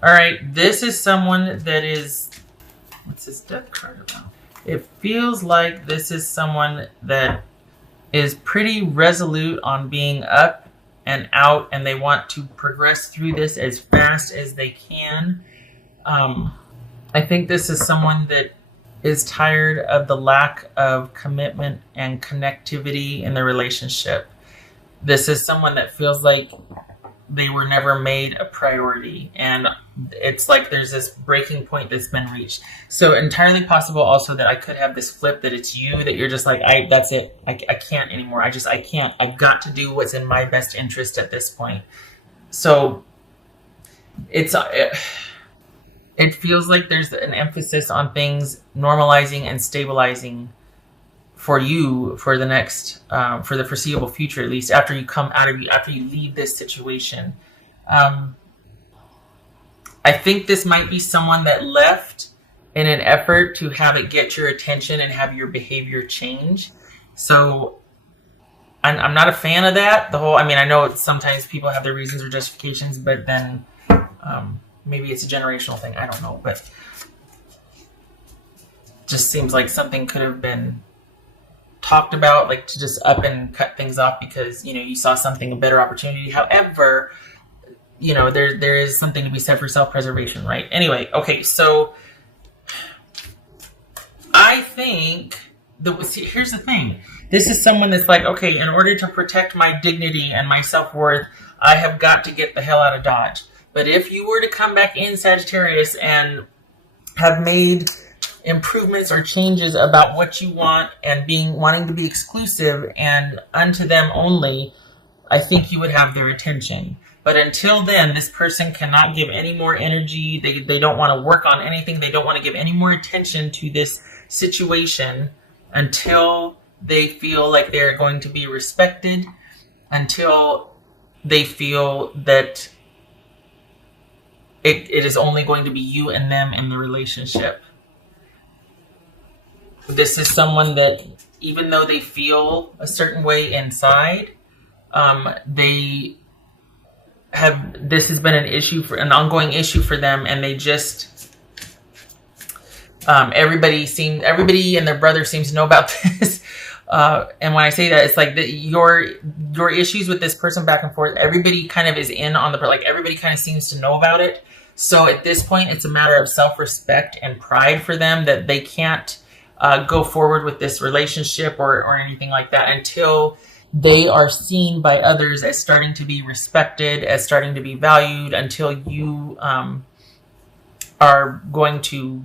All right, this is someone that is. What's this death card about? It feels like this is someone that is pretty resolute on being up and out, and they want to progress through this as fast as they can. I think this is someone that is tired of the lack of commitment and connectivity in the relationship. This is someone that feels like they were never made a priority, and it's like there's this breaking point that's been reached. So entirely possible also that I could have this flip, that it's you, that you're just like, that's it, I can't anymore, I can't, I've got to do what's in my best interest at this point. So it feels like there's an emphasis on things normalizing and stabilizing for you for the next, for the foreseeable future, at least after you come out of after you leave this situation. I think this might be someone that left in an effort to have it get your attention and have your behavior change. So I'm not a fan of that. I know sometimes people have their reasons or justifications, but then maybe it's a generational thing. I don't know, but just seems like something could have been talked about, like to just up and cut things off because you saw something, a better opportunity. However, there is something to be said for self-preservation, right? Anyway, okay, so I think here's the thing. This is someone that's like, okay, in order to protect my dignity and my self-worth, I have got to get the hell out of Dodge. But if you were to come back in Sagittarius and have made improvements or changes about what you want and wanting to be exclusive and unto them only, I think you would have their attention. But until then, this person cannot give any more energy. They don't want to work on anything. They don't want to give any more attention to this situation until they feel like they're going to be respected, until they feel that it is only going to be you and them in the relationship. This is someone that, even though they feel a certain way inside, this has been an ongoing issue for them, and they just, everybody and their brother seems to know about this. And when I say that, it's like your issues with this person back and forth, everybody kind of is in on everybody kind of seems to know about it. So at this point, it's a matter of self-respect and pride for them that they can't go forward with this relationship or anything like that until they are seen by others as starting to be respected, as starting to be valued, until you are going to,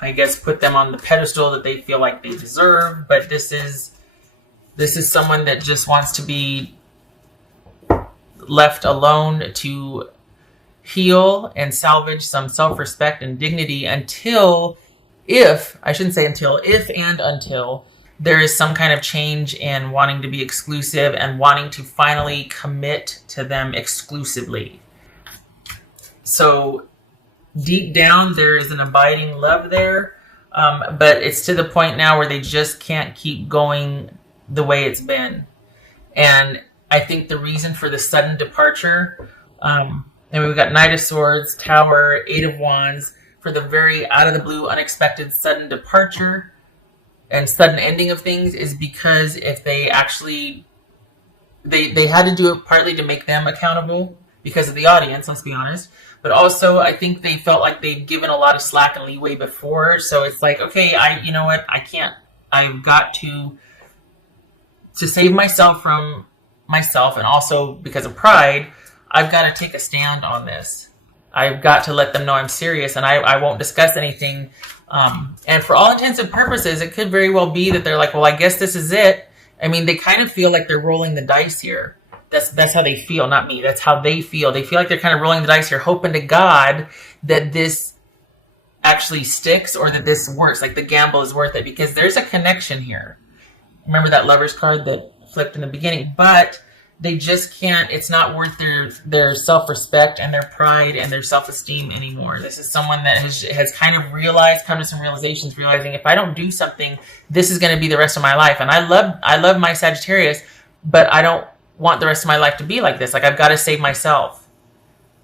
I guess, put them on the pedestal that they feel like they deserve. But this is someone that just wants to be left alone to heal and salvage some self-respect and dignity until there is some kind of change in wanting to be exclusive and wanting to finally commit to them exclusively. So deep down, there is an abiding love there, but it's to the point now where they just can't keep going the way it's been. And I think the reason for the sudden departure, and we've got Knight of Swords, Tower, Eight of Wands, for the very out of the blue, unexpected, sudden departure and sudden ending of things, is because if they actually, they had to do it partly to make them accountable because of the audience, let's be honest. But also, I think they felt like they'd given a lot of slack and leeway before. So it's like, okay, you know what? I can't, I've got to save myself from myself, and also because of pride, I've got to take a stand on this. I've got to let them know I'm serious, and I won't discuss anything. And for all intents and purposes, it could very well be that they're like, well, I guess this is it. I mean, they kind of feel like they're rolling the dice here. That's how they feel, not me. That's how they feel. They feel like they're kind of rolling the dice here, hoping to God that this actually sticks or that this works, like the gamble is worth it, because there's a connection here. Remember that Lover's card that flipped in the beginning? But they just can't, it's not worth their self-respect and their pride and their self-esteem anymore. This is someone that has kind of come to some realizations, realizing if I don't do something, this is going to be the rest of my life. And I love my Sagittarius, but I don't want the rest of my life to be like this. Like, I've got to save myself.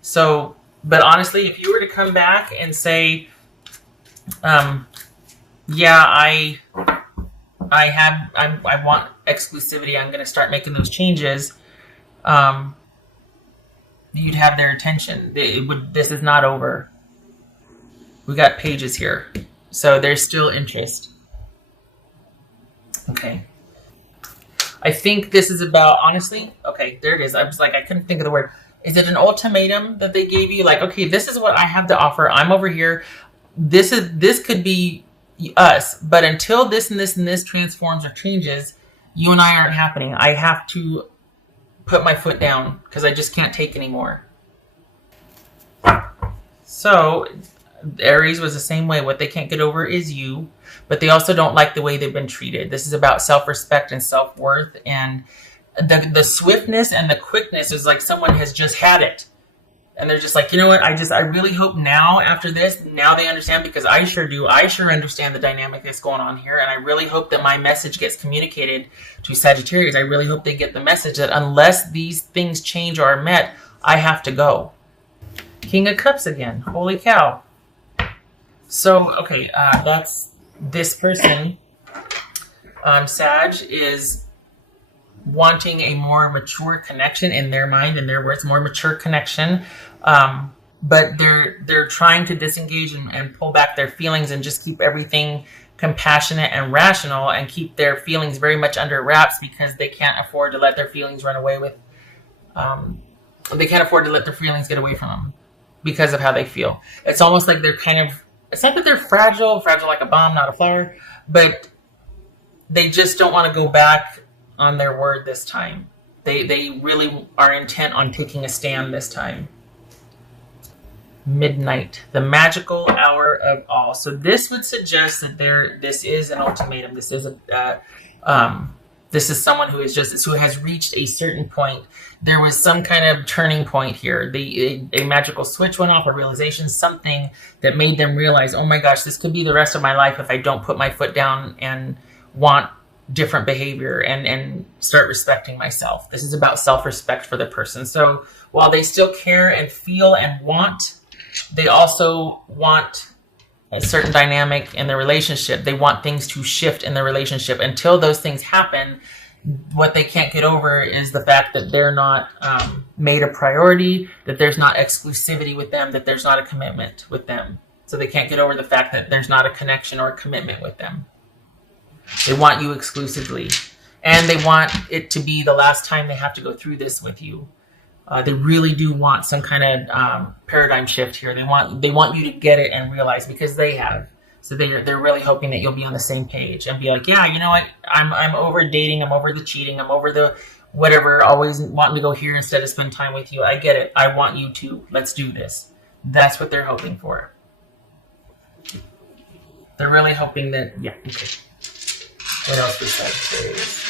So But honestly, if you were to come back and say, yeah, I want exclusivity, I'm going to start making those changes, you'd have their attention. This is not over. We got pages here. So there's still interest. Okay. I think this is about, honestly, okay, there it is. I was like, I couldn't think of the word. Is it an ultimatum that they gave you? Like, okay, this is what I have to offer. I'm over here. This could be us, but until this and this and this transforms or changes, you and I aren't happening. I have to put my foot down because I just can't take anymore. So Aries was the same way. What they can't get over is you, but they also don't like the way they've been treated. This is about self-respect and self-worth, and the swiftness and the quickness is like someone has just had it. And they're just like, you know what? I really hope now after this, now they understand, because I sure do. I sure understand the dynamic that's going on here. And I really hope that my message gets communicated to Sagittarius. I really hope they get the message that unless these things change or are met, I have to go. King of Cups again. Holy cow. So, okay, that's this person, Sag, is wanting a more mature connection in their mind, in their words, more mature connection. But they're trying to disengage and pull back their feelings and just keep everything compassionate and rational and keep their feelings very much under wraps because they can't afford to let their feelings run away with, they can't afford to let their feelings get away from them because of how they feel. It's almost like they're kind of, it's not that they're fragile like a bomb, not a flower, but they just don't want to go back on their word this time. They really are intent on taking a stand this time. Midnight, the magical hour of all. So this would suggest that this is an ultimatum. This is this is someone who has reached a certain point. There was some kind of turning point here. A magical switch went off, a realization, something that made them realize, oh my gosh, this could be the rest of my life if I don't put my foot down and want different behavior and start respecting myself. This is about self-respect for the person. So while they still care and feel and want, they also want a certain dynamic in the relationship. They want things to shift in the relationship. Until those things happen, what they can't get over is the fact that they're not made a priority, that there's not exclusivity with them, that there's not a commitment with them. So they can't get over the fact that there's not a connection or a commitment with them. They want you exclusively. And they want it to be the last time they have to go through this with you. They really do want some kind of paradigm shift here. They want you to get it and realize, because they have. So they're really hoping that you'll be on the same page and be like, yeah, you know what? I'm over dating. I'm over the cheating. I'm over the whatever. Always wanting to go here instead of spend time with you. I get it. I want you to. Let's do this. That's what they're hoping for. They're really hoping that. Yeah. Okay. What else was that?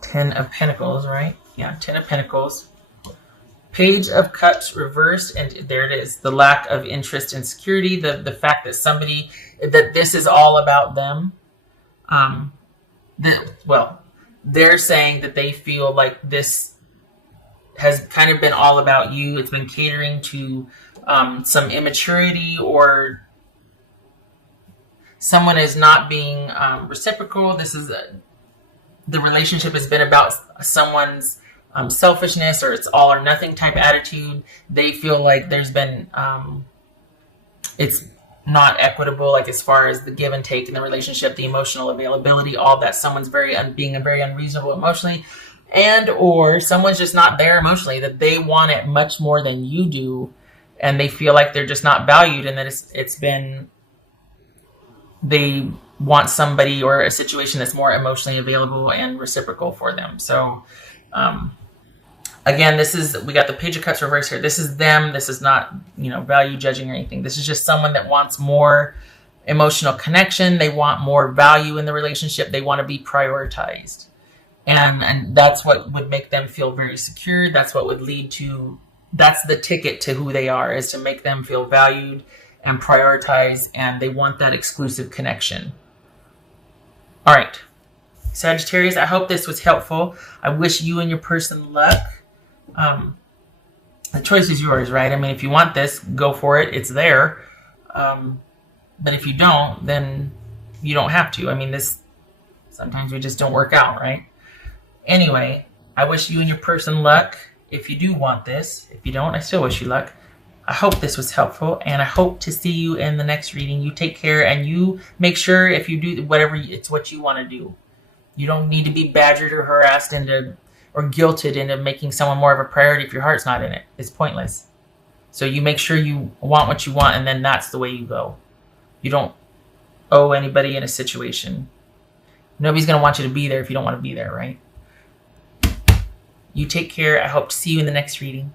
10 of Pentacles, right? Yeah, 10 of Pentacles. Page of Cups reversed, and there it is. The lack of interest and security, the fact that that this is all about them. They're saying that they feel like this has kind of been all about you. It's been catering to some immaturity, or someone is not being reciprocal. This is the relationship has been about someone's selfishness, or it's all or nothing type attitude. They feel like there's been it's not equitable, like as far as the give and take in the relationship, the emotional availability, all that. Someone's being very unreasonable emotionally, and or someone's just not there emotionally, that they want it much more than you do, and they feel like they're just not valued, and that they want somebody or a situation that's more emotionally available and reciprocal for them. So again, we got the Page of Cups reverse here. This is them. This is not, value judging or anything. This is just someone that wants more emotional connection. They want more value in the relationship. They want to be prioritized. And that's what would make them feel very secure. That's what would lead to, that's the ticket to who they are, is to make them feel valued and prioritize, and they want that exclusive connection. All right, Sagittarius, I hope this was helpful. I wish you and your person luck. The choice is yours, right? I mean, if you want this, go for it. It's there. But if you don't, then you don't have to. I mean, sometimes we just don't work out, right? Anyway, I wish you and your person luck if you do want this. If you don't, I still wish you luck. I hope this was helpful, and I hope to see you in the next reading. You take care, and you make sure if you do whatever, it's what you want to do. You don't need to be badgered or harassed or guilted into making someone more of a priority if your heart's not in it. It's pointless. So you make sure you want what you want, and then that's the way you go. You don't owe anybody in a situation. Nobody's going to want you to be there if you don't want to be there, right? You take care. I hope to see you in the next reading.